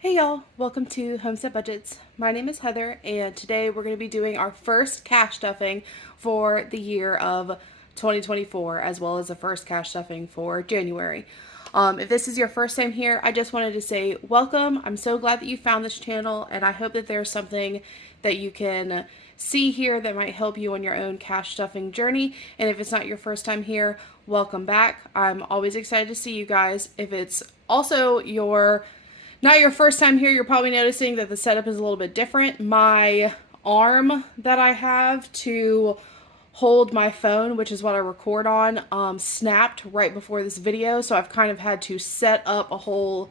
Hey y'all, welcome to Homestead Budgets. My name is Heather, and today we're going to be doing our first cash stuffing for the year of 2024, as well as the first cash stuffing for January. If this is your first time here, I just wanted to say welcome. I'm so glad that you found this channel, and I hope that there's something that you can see here that might help you on your own cash stuffing journey. And if it's not your first time here, welcome back. I'm always excited to see you guys. If it's also not your first time here, you're probably noticing that the setup is a little bit different. My arm that I have to hold my phone, which is what I record on, snapped right before this video. So I've kind of had to set up a whole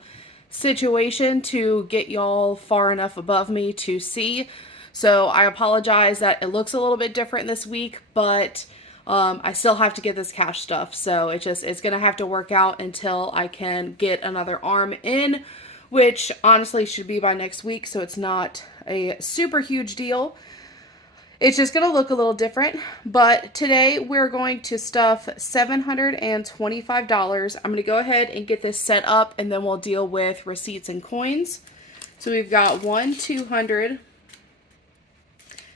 situation to get y'all far enough above me to see. So I apologize that it looks a little bit different this week, but I still have to get this cash stuff. So it's going to have to work out until I can get another arm in, which honestly should be by next week, so it's not a super huge deal. It's just going to look a little different, but today we're going to stuff $725. I'm going to go ahead and get this set up, and then we'll deal with receipts and coins. So we've got 1, 200,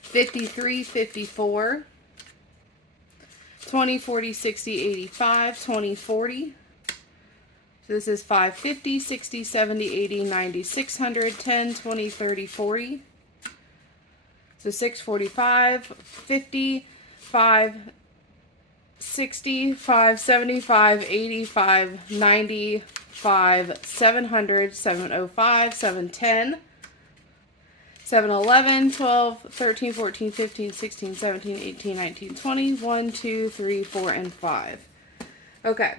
53, 54, 20, 40, 60, 85, 20, 40. So this is 550, 60, 70, 80, 90, 600, 10, 20, 30, 40. So 645, 50, 5, 60, 5, 75, 80, 5, 90, 5, 700, 705, 710, 711, 12, 13, 14, 15, 16, 17, 18, 19, 20, 1, 2, 3, 4, and 5. Okay.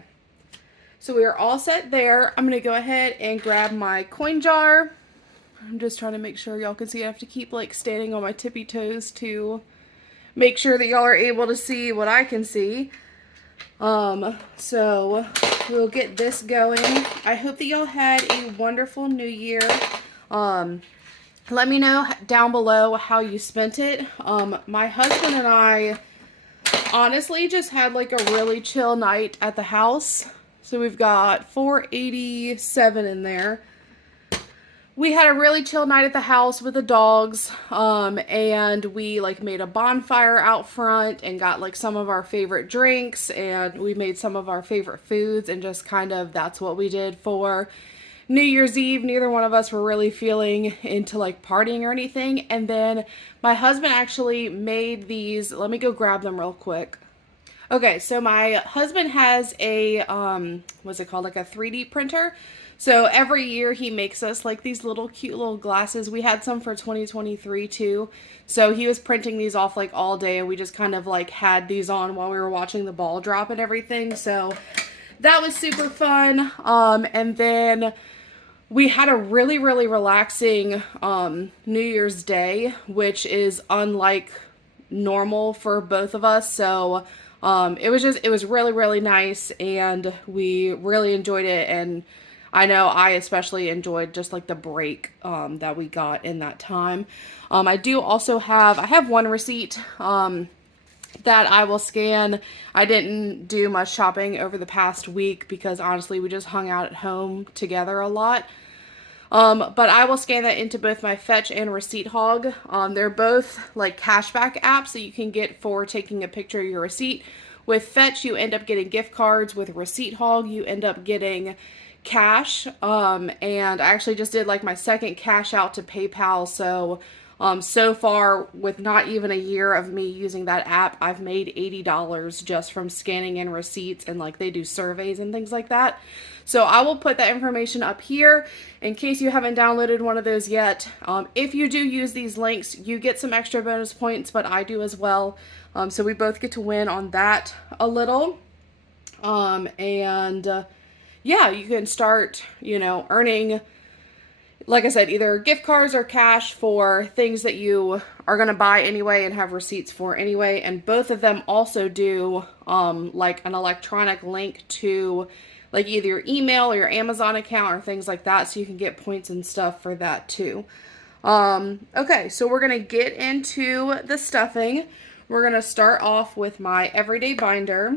So we are all set there. I'm going to go ahead and grab my coin jar. I'm just trying to make sure y'all can see. I have to keep like standing on my tippy toes to make sure that y'all are able to see what I can see. So we'll get this going. I hope that y'all had a wonderful new year. Let me know down below how you spent it. My husband and I honestly just had like a really chill night at the house. So we've got 487 in there. We had a really chill night at the house with the dogs, and we like made a bonfire out front and got like some of our favorite drinks, and we made some of our favorite foods, and just kind of that's what we did for New Year's Eve. Neither one of us were really feeling into like partying or anything. And then my husband actually made these. Let me go grab them real quick. Okay, so my husband has a, what's it called, like a 3D printer. So every year he makes us like these little cute little glasses. We had some for 2023 too. So he was printing these off like all day, and we just kind of like had these on while we were watching the ball drop and everything. So that was super fun. And then we had a really, really relaxing New Year's Day, which is unlike normal for both of us. So it was really, really nice, and we really enjoyed it. And I know I especially enjoyed just like the break that we got in that time. I have one receipt that I will scan. I didn't do much shopping over the past week because honestly we just hung out at home together a lot. But I will scan that into both my Fetch and Receipt Hog. They're both like cashback apps that you can get for taking a picture of your receipt. With Fetch, you end up getting gift cards. With Receipt Hog, you end up getting cash. And I actually just did like my second cash out to PayPal. So far, with not even a year of me using that app, I've made $80 just from scanning in receipts, and like they do surveys and things like that. So I will put that information up here in case you haven't downloaded one of those yet. If you do use these links, you get some extra bonus points, but I do as well. So we both get to win on that a little. Yeah, you can start, earning, like I said, either gift cards or cash for things that you are going to buy anyway and have receipts for anyway. And both of them also do like an electronic link to like either your email or your Amazon account or things like that, so you can get points and stuff for that too. Okay, so we're going to get into the stuffing. We're going to start off with my everyday binder.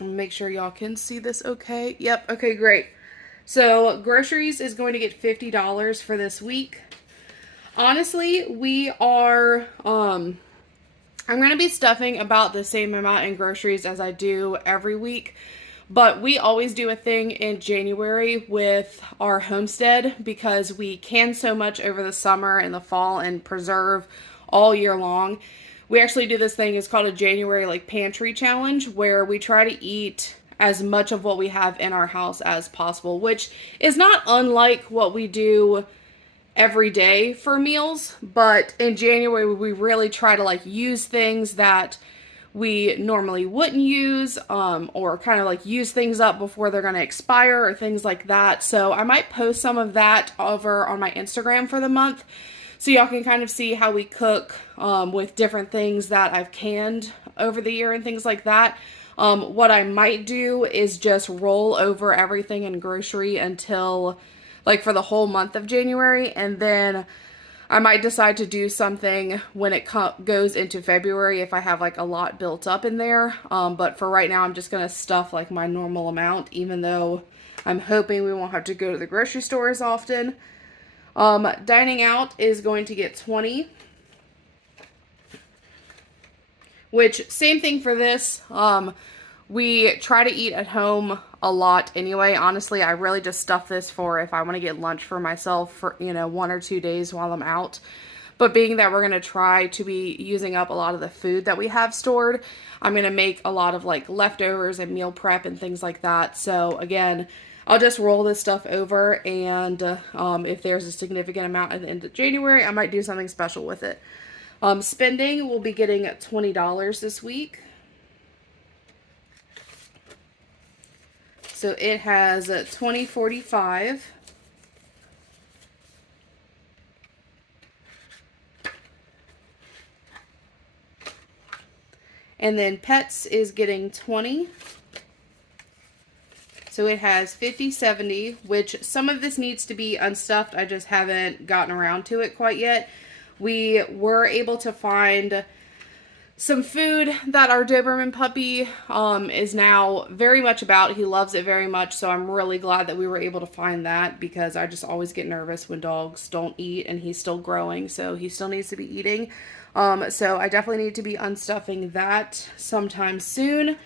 Make sure y'all can see this okay. Yep, okay, great. So groceries is going to get $50 for this week. Honestly, we are, I'm going to be stuffing about the same amount in groceries as I do every week. But we always do a thing in January with our homestead because we can so much over the summer and the fall and preserve all year long. We actually do this thing, it's called a January like pantry challenge, where we try to eat as much of what we have in our house as possible, which is not unlike what we do every day for meals. But in January, we really try to like use things that we normally wouldn't use, or kind of like use things up before they're going to expire or things like that. So I might post some of that over on my Instagram for the month, so y'all can kind of see how we cook with different things that I've canned over the year and things like that. What I might do is just roll over everything in grocery until like for the whole month of January, and then I might decide to do something when it goes into February if I have like a lot built up in there. But for right now, I'm just going to stuff like my normal amount, even though I'm hoping we won't have to go to the grocery store as often. Dining out is going to get 20, which same thing for this. We try to eat at home a lot anyway. Honestly, I really just stuff this for if I want to get lunch for myself for, 1 or 2 days while I'm out. But being that we're going to try to be using up a lot of the food that we have stored, I'm going to make a lot of like leftovers and meal prep and things like that. So again, I'll just roll this stuff over, and if there's a significant amount at the end of January, I might do something special with it. Spending, we'll be getting $20 this week. So it has 2045. And then pets is getting 20. So it has 5070, which some of this needs to be unstuffed. I just haven't gotten around to it quite yet. We were able to find some food that our Doberman puppy is now very much about. He loves it very much, so I'm really glad that we were able to find that, because I just always get nervous when dogs don't eat, and he's still growing, so he still needs to be eating. So I definitely need to be unstuffing that sometime soon.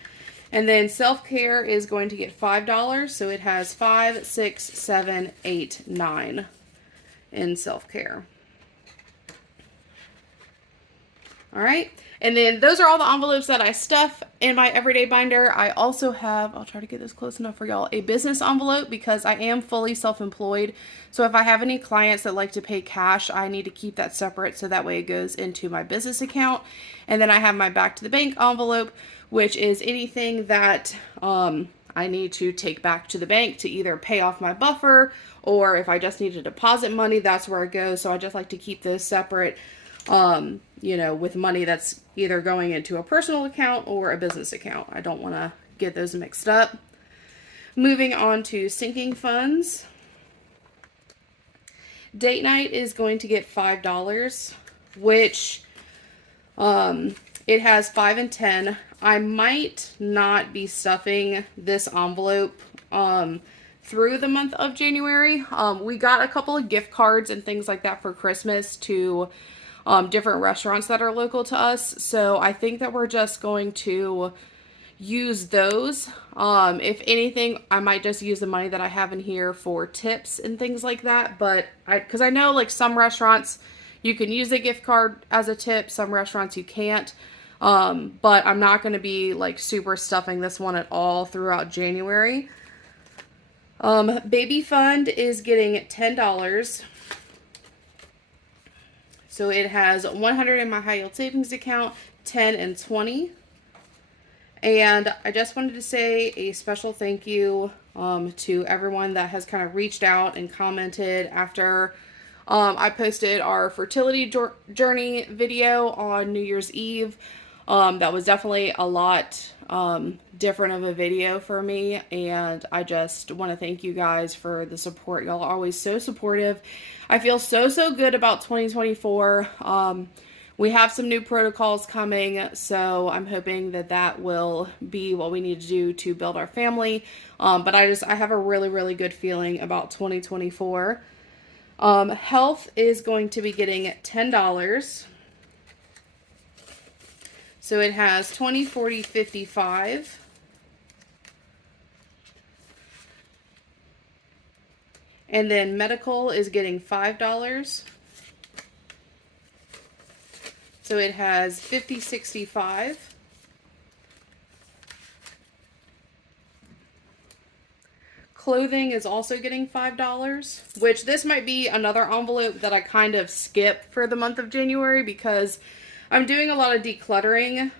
And then self-care is going to get $5, so it has 5, 6, 7, 8, 9 in self-care. All right. And then those are all the envelopes that I stuff in my everyday binder. I also have, I'll try to get this close enough for y'all, a business envelope, because I am fully self-employed. So if I have any clients that like to pay cash, I need to keep that separate, so that way it goes into my business account. And then I have my back to the bank envelope, which is anything that I need to take back to the bank to either pay off my buffer, or if I just need to deposit money, that's where it goes. So I just like to keep those separate, with money that's either going into a personal account or a business account. I don't want to get those mixed up. Moving on to sinking funds. Date night is going to get $5, which it has 5 and 10. I might not be stuffing this envelope through the month of January. We got a couple of gift cards and things like that for Christmas to different restaurants that are local to us. So I think that we're just going to use those. If anything, I might just use the money that I have in here for tips and things like that. But because I know like some restaurants you can use a gift card as a tip, some restaurants you can't. But I'm not going to be like super stuffing this one at all throughout January. Baby fund is getting $10. So it has 100 in my high yield savings account, 10 and 20. And I just wanted to say a special thank you to everyone that has kind of reached out and commented after I posted our fertility journey video on New Year's Eve. That was definitely a lot different of a video for me, and I just want to thank you guys for the support. Y'all are always so supportive. I feel so good about 2024. We have some new protocols coming, so I'm hoping that that will be what we need to do to build our family. But I have a really, really good feeling about 2024. Health is going to be getting $10. So it has 20, 40, 55. And then medical is getting $5. So it has 50, 65. Clothing is also getting $5, which this might be another envelope that I kind of skip for the month of January because I'm doing a lot of decluttering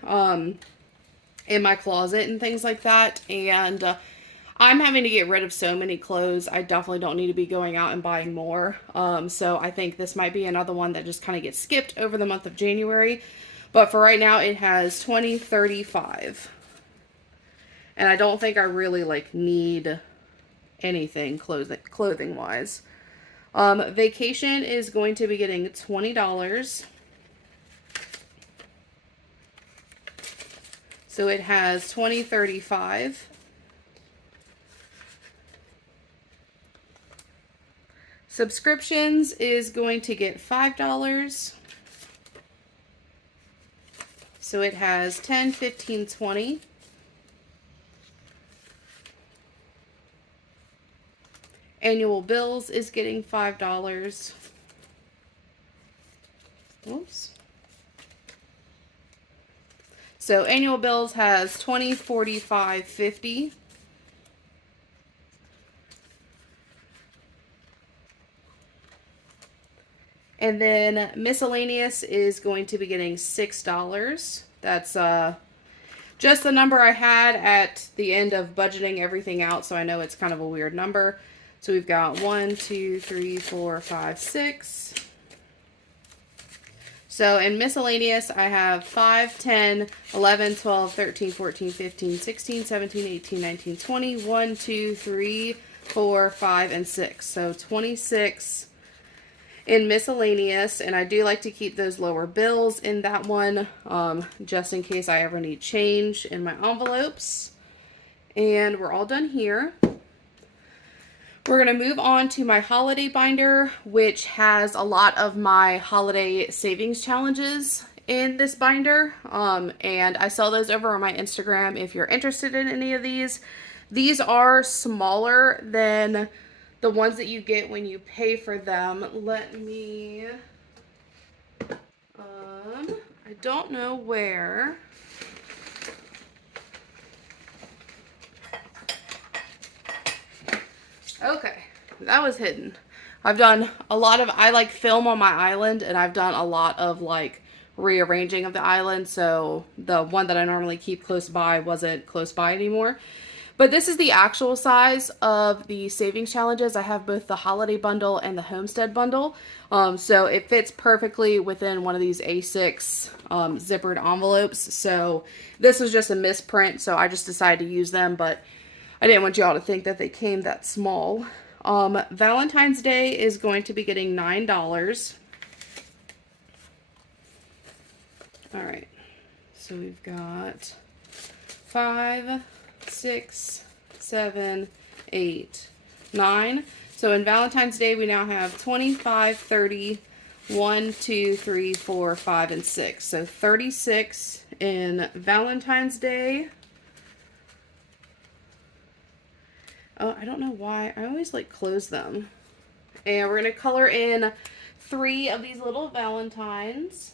in my closet and things like that. And I'm having to get rid of so many clothes. I definitely don't need to be going out and buying more. So I think this might be another one that just kind of gets skipped over the month of January. But for right now, it has 20, 35. And I don't think I really need anything clothing wise. Vacation is going to be getting $20. So it has 20, 35. Subscriptions is going to get $5. So it has 10, 15, 20. Annual bills is getting $5. Oops. So annual bills has 20, 45, 50. And then miscellaneous is going to be getting $6. That's just the number I had at the end of budgeting everything out, so I know it's kind of a weird number. So we've got 1, 2, 3, 4, 5, 6. So in miscellaneous, I have 5, 10, 11, 12, 13, 14, 15, 16, 17, 18, 19, 20, 1, 2, 3, 4, 5, and 6. So 26 in miscellaneous, and I do like to keep those lower bills in that one, just in case I ever need change in my envelopes. And we're all done here. We're going to move on to my holiday binder, which has a lot of my holiday savings challenges in this binder. And I sell those over on my Instagram if you're interested in any of these. These are smaller than the ones that you get when you pay for them. Let me, I don't know where. Okay, that was hidden. I've done a lot of, I film on my island, and I've done a lot of rearranging of the island, so the one that I normally keep close by wasn't close by anymore. But this is the actual size of the savings challenges. I have both the holiday bundle and the homestead bundle. So it fits perfectly within one of these A6 zippered envelopes. So this was just a misprint, so I just decided to use them, but I didn't want y'all to think that they came that small. Valentine's Day is going to be getting $9. All right, so we've got 5, 6, 7, 8, 9. So in Valentine's Day, we now have 25, 30, 1, 2, 3, 4, 5, and 6. So 36 in Valentine's Day. Oh, I don't know why. I always close them. And we're going to color in 3 of these little Valentines.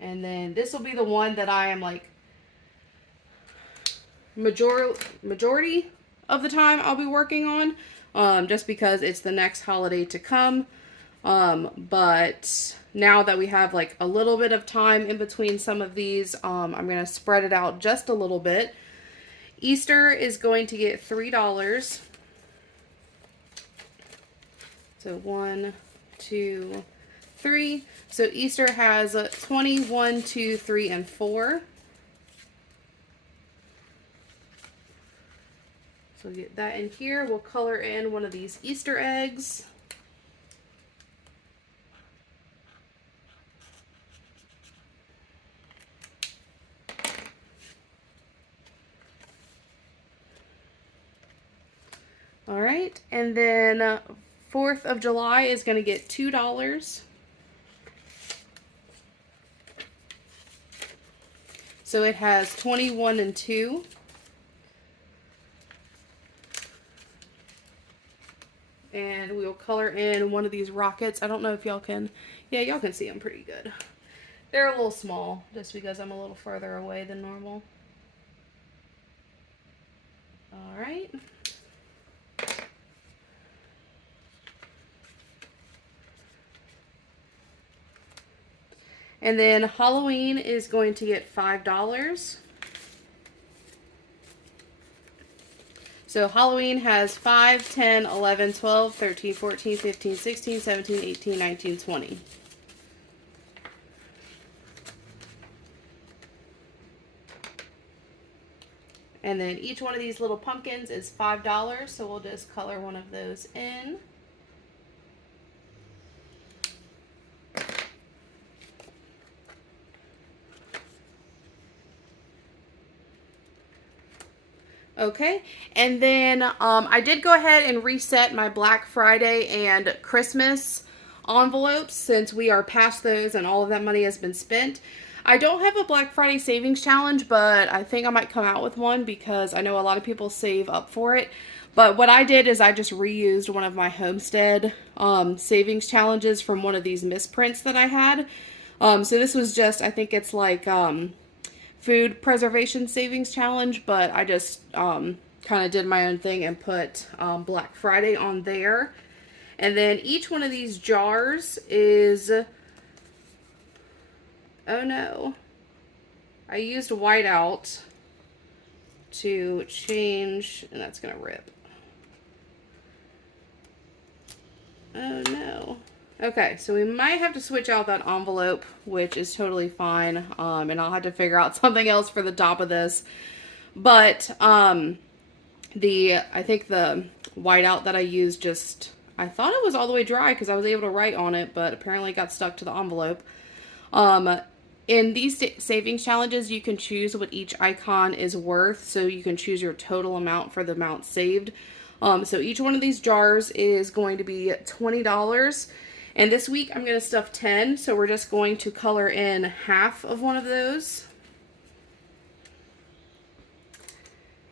And then this will be the one that I am majority of the time I'll be working on, just because it's the next holiday to come. But now that we have a little bit of time in between some of these, I'm going to spread it out just a little bit. Easter is going to get $3. So 1, 2, 3. So Easter has 20, 1, 2, 3, and 4. So we'll get that in here. We'll color in one of these Easter eggs. All right, and then 4th of July is going to get $2. So it has 21 and 2. And we'll color in one of these rockets. I don't know if y'all can, yeah, y'all can see them pretty good. They're a little small just because I'm a little further away than normal. All right. And then Halloween is going to get $5. So Halloween has 5, 10, 11, 12, 13, 14, 15, 16, 17, 18, 19, 20. And then each one of these little pumpkins is $5, so we'll just color one of those in. Okay, and then I did go ahead and reset my Black Friday and Christmas envelopes since we are past those and all of that money has been spent. I don't have a Black Friday savings challenge, but I think I might come out with one because I know a lot of people save up for it. But what I did is I just reused one of my Homestead savings challenges from one of these misprints that I had. So this was just, I think it's like food preservation savings challenge, but I just kind of did my own thing and put Black Friday on there. And then each one of these jars is, oh no, I used whiteout to change, and that's gonna rip. Oh no. Okay, so we might have to switch out that envelope, which is totally fine, and I'll have to figure out something else for the top of this. But I think the whiteout that I used I thought it was all the way dry because I was able to write on it, but apparently it got stuck to the envelope. In these savings challenges, you can choose what each icon is worth, so you can choose your total amount for the amount saved. So each one of these jars is going to be $20. And this week I'm going to stuff 10, so we're just going to color in half of one of those.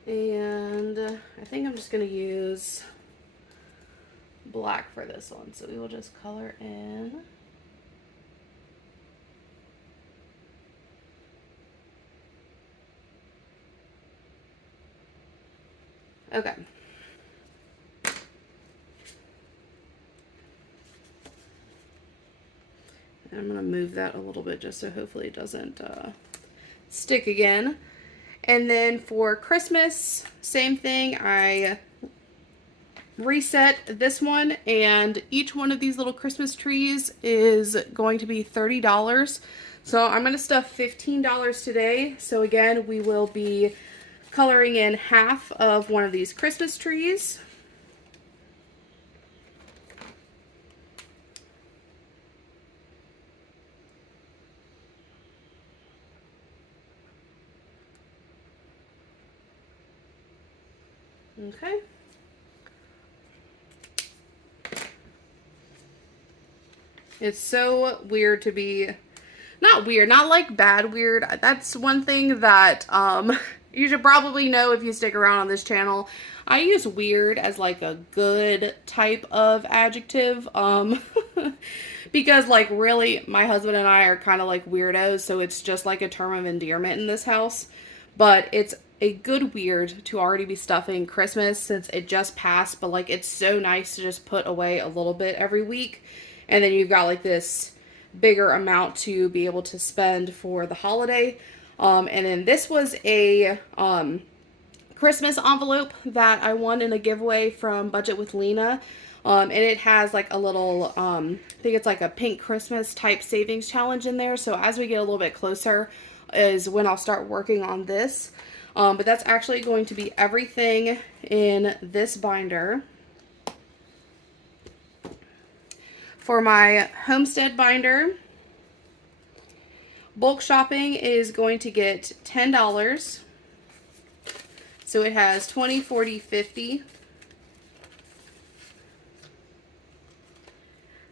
And I think I'm just going to use black for this one, so we will just color in. Okay. I'm going to move that a little bit just so hopefully it doesn't stick again. And then for Christmas, same thing. I reset this one, and each one of these little Christmas trees is going to be $30. So I'm going to stuff $15 today. So again, we will be coloring in half of one of these Christmas trees. Okay. It's so weird to be, not weird, not like bad weird. That's one thing that you should probably know if you stick around on this channel. I use weird as like a good type of adjective because like really my husband and I are kind of like weirdos, so it's just like a term of endearment in this house. But it's a good weird to already be stuffing Christmas since it just passed, but like it's so nice to just put away a little bit every week, and then you've got like this bigger amount to be able to spend for the holiday. And then this was a Christmas envelope that I won in a giveaway from Budget with Lena. And it has like a little, I think it's like a pink Christmas type savings challenge in there. So as we get a little bit closer is when I'll start working on this. But that's actually going to be everything in this binder. For my homestead binder, bulk shopping is going to get $10. So it has 20, 40, 50.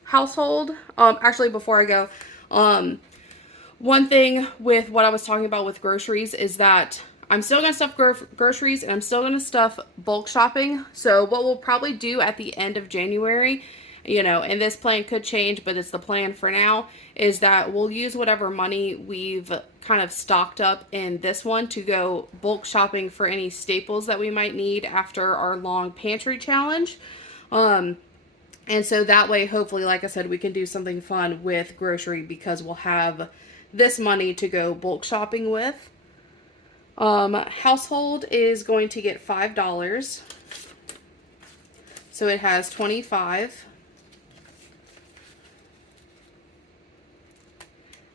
Household, actually before I go, one thing with what I was talking about with groceries is that I'm still going to stuff groceries and I'm still going to stuff bulk shopping. So what we'll probably do at the end of January, you know, and this plan could change, but it's the plan for now, is that we'll use whatever money we've kind of stocked up in this one to go bulk shopping for any staples that we might need after our long pantry challenge. And so that way, hopefully, like I said, we can do something fun with grocery because we'll have this money to go bulk shopping with. Household is going to get $5. So it has 25.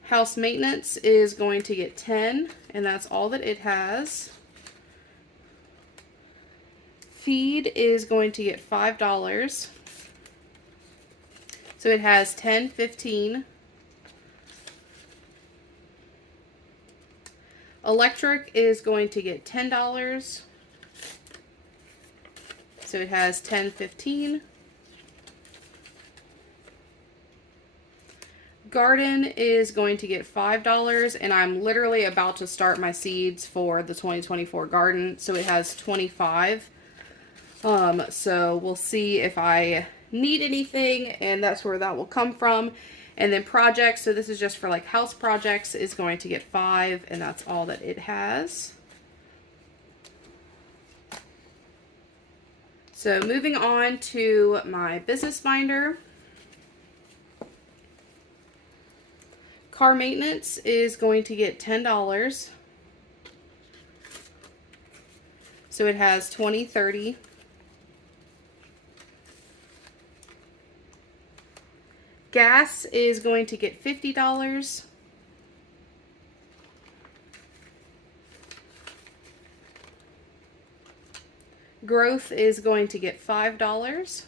House maintenance is going to get 10, and that's all that it has. Feed is going to get $5. So it has 10, 15. Electric is going to get $10. So it has 10, 15. Garden is going to get $5, and I'm literally about to start my seeds for the 2024 garden, so it has 25. So we'll see if I need anything, and that's where that will come from. And then projects, so this is just for like house projects, is going to get 5, and that's all that it has. So moving on to my business binder. Car maintenance is going to get $10. So it has 20, 30. Gas is going to get $50. Growth is going to get $5.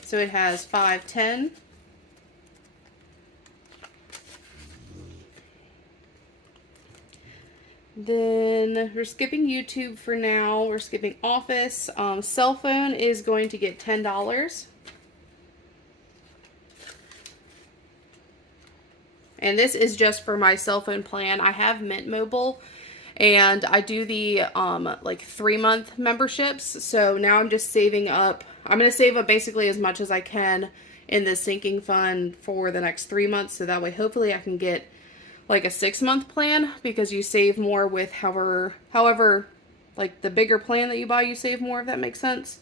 So it has 5, 10. Then we're skipping YouTube for now. We're skipping Office. Cell phone is going to get $10. And this is just for my cell phone plan. I have Mint Mobile, and I do the like 3-month memberships. So now I'm just saving up. I'm going to save up basically as much as I can in the sinking fund for the next 3 months. So that way, hopefully I can get like a 6-month plan, because you save more with however like the bigger plan that you buy, you save more, if that makes sense.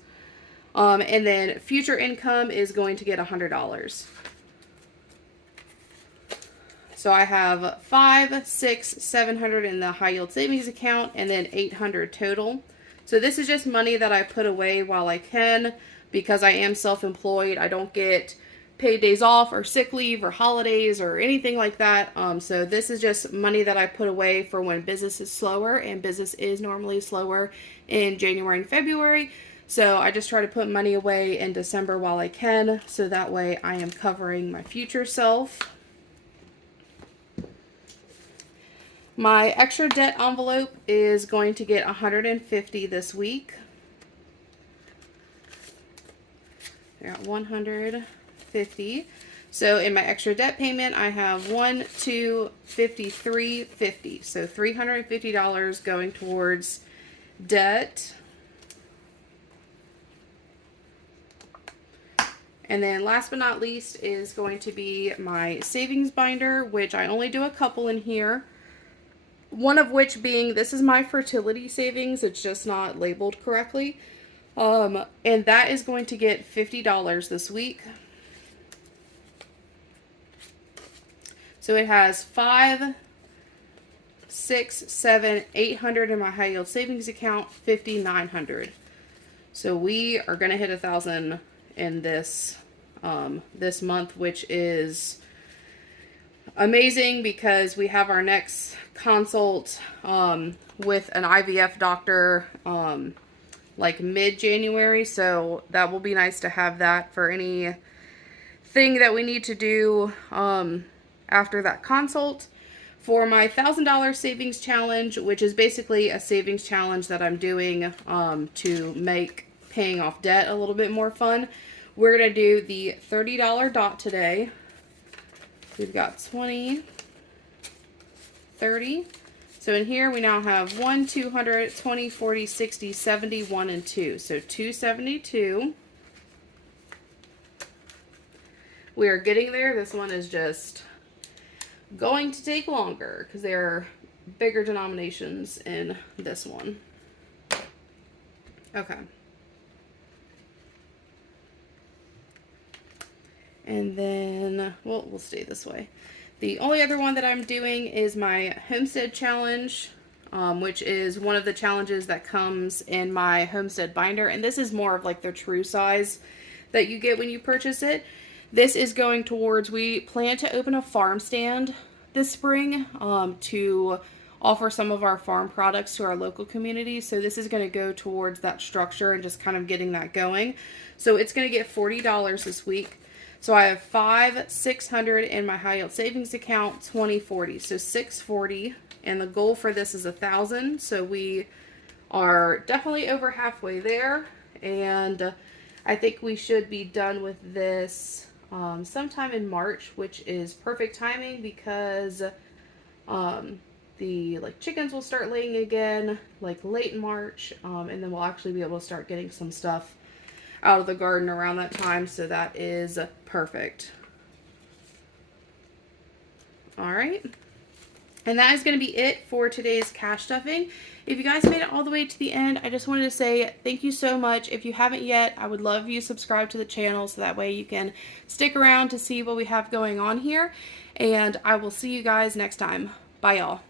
And then future income is going to get $100. So I have 5, 6, 700 in the high yield savings account, and then 800 total. So this is just money that I put away while I can, because I am self-employed. I don't get paid days off or sick leave or holidays or anything like that. So this is just money that I put away for when business is slower, and business is normally slower in January and February. So I just try to put money away in December while I can, so that way I am covering my future self. My extra debt envelope is going to get $150 this week. I got $150. So in my extra debt payment, I have 1, 2, 53, 50. So $350 going towards debt. And then last but not least is going to be my savings binder, which I only do a couple in here. One of which being, this is my fertility savings. It's just not labeled correctly. And that is going to get $50 this week. So it has 5, 6, 7, 800 in my high yield savings account, 50, 900. So we are going to hit 1,000 in this this month, which is amazing because we have our next consult with an IVF doctor like mid-January, so that will be nice to have that for anything that we need to do after that consult. For my $1,000 savings challenge, which is basically a savings challenge that I'm doing to make paying off debt a little bit more fun, we're going to do the $30 dot today. We've got 20, 30. So in here we now have 1, 200, 20, 40, 60, 70, 1, and 2. So 272. We are getting there. This one is just going to take longer because there are bigger denominations in this one. Okay. And then, well, we'll stay this way. The only other one that I'm doing is my Homestead Challenge, which is one of the challenges that comes in my Homestead binder. And this is more of like the true size that you get when you purchase it. This is going towards, we plan to open a farm stand this spring to offer some of our farm products to our local community. So this is going to go towards that structure and just kind of getting that going. So it's going to get $40 this week. So I have 5, 600 in my high yield savings account, 20, 40. So 640, and the goal for this is 1,000. So we are definitely over halfway there, and I think we should be done with this sometime in March, which is perfect timing because the chickens will start laying again like late in March, and then we'll actually be able to start getting some stuff out of the garden around that time, so that is perfect. All right, and that is going to be it for today's cash stuffing. If you guys made it all the way to the end, I just wanted to say thank you so much. If you haven't yet, I would love if you subscribe to the channel so that way you can stick around to see what we have going on here, and I will see you guys next time. Bye, y'all.